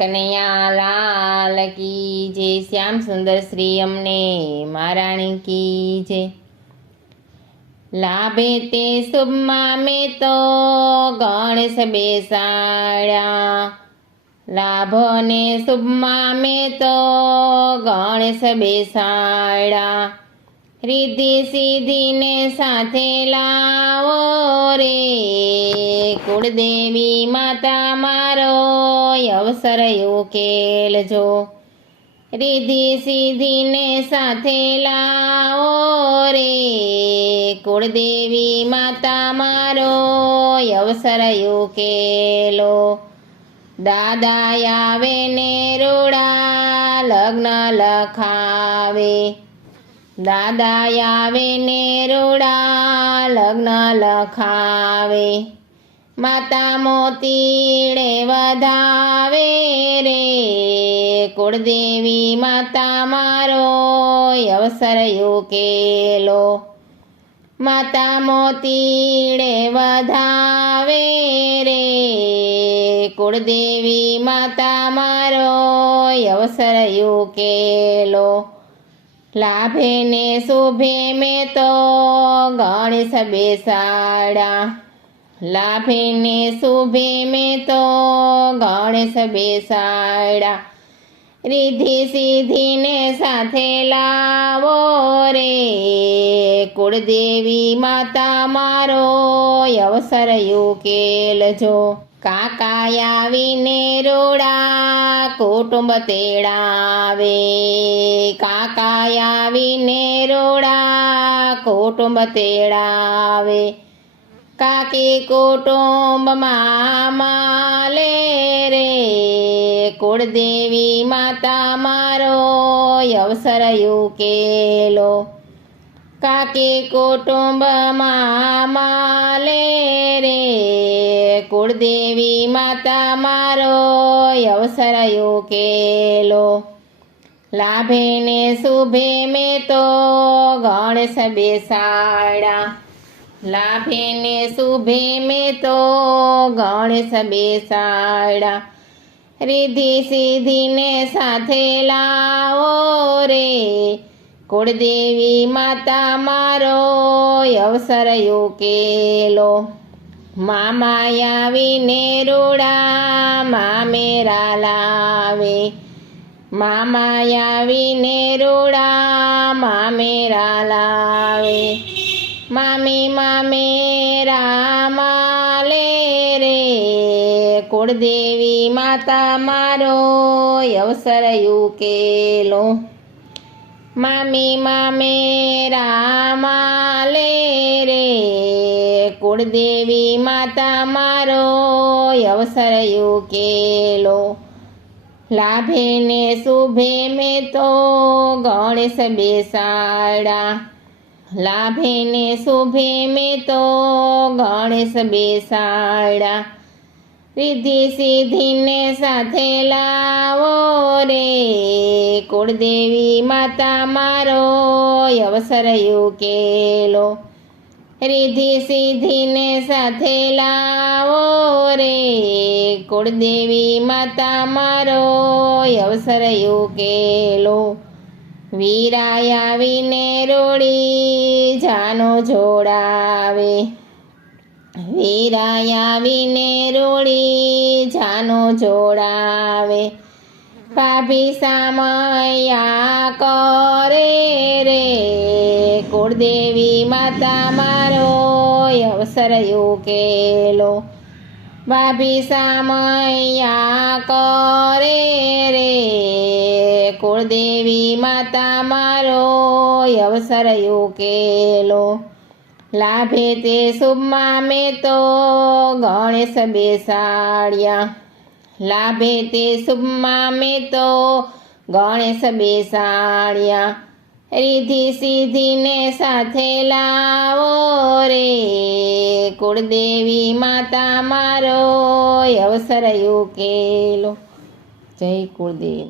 કનૈયા લાલ કી જય, શ્યામ સુંદર શ્રી અમને મહારાણી કી જય। લાભે તે શુભમાં મેં તો ગણેશ બેસાડ્યા, લાભ ને શુભમાં મેં તો ગણેશ બેસાડ્યા। રિદ્ધિ સિદ્ધિને સાથે લાવો રે, કુળદેવી માતા મારો અવસર ઉકેલજો। રિદ્ધિ સિદ્ધિને સાથે લાવો રે, કુળદેવી માતા મારો અવસર ઉકેલો। દાદા આવે ને રૂડા લગ્ન લખાવે, દાદા આવે ને રૂડા લગ્ન લખાવે। માતા મોતીડે વધાવે રે, કુળદેવી માતા મારો અવસર ઉકેલો। માતા મોતીડે વધાવે રે, કુળદેવી માતા મારો અવસર ઉકેલો। લાભે ને શુભે મેં તો ગણેશ બેસાડ્યા, લાભે ને શુભે મેં તો ગણેશ બેસાડ્યા। રિદ્ધિ સિદ્ધિને સાથે લાવો રે, કુળદેવી માતા મારો અવસર ઉકેલજો। કાકા આવીને રોડા કુટુંબ તેડાવે, કાકા આવીને રોડા કુટુંબ તેડાવે। કાકી કુટુંબમાં માલે રે, કુળદેવી માતા મારો અવસર ઉકેલો। કાકી કુટુંબમાં માલે રે, કુળદેવી માતા મારો અવસર ઉકેલો। લાભે ને શુભે મેં તો ગણેશ બેસાડ્યા, લાભે ને શુભે મેં તો ગણેશ બેસાડ્યા। રિદ્ધિ સિદ્ધિને સાથે લાવો રે, કુળદેવી માતા મારો અવસર ઉકેલો। મામા આવીને રૂડા મામેરા લાવે, મામા આવીને રૂડા મામેરા લાવે। મામી મામેરા માલે રે, કુળદેવી માતા મારો અવસર ઉકેલો। મામી મામેરા માલે રે, કુળદેવી માતા મારો અવસર ઉકેલો। લાભે ને શુભે મેં તો ગણેશ બેસાડ્યા, લાભે ને શુભે મેં તો ગણેશ બેસાડ્યા। રિદ્ધિ સિદ્ધિને સાથે લાવો રે, કુળદેવી માતા મારો અવસર ઉકેલો। રિદ્ધિ સિદ્ધિને સાથે લાવો રે, કુળદેવી માતા મારો અવસર ઉકેલો। વીરા આવીને રોડી જાનો જોડાવે, વીરા આવીને રોડી જાનો જોડાવે। ભાભી સામયા કરે રે, કુળદેવી માતા મારો અવસર ઉકેલો। ભાભી સામયા કરે રે, કુળદેવી માતા મારો અવસર ઉકેલો। લાભે તે શુભમાં મેં તો ગણેશ બેસાડ્યા, લાભે તે શુભમાં મેં તો ગણેશ બેસાડ્યા। રિદ્ધિ સિદ્ધિને સાથે લાવો રે, કુળદેવી માતા મારો અવસર ઉકેલો। જય કુળદેવી।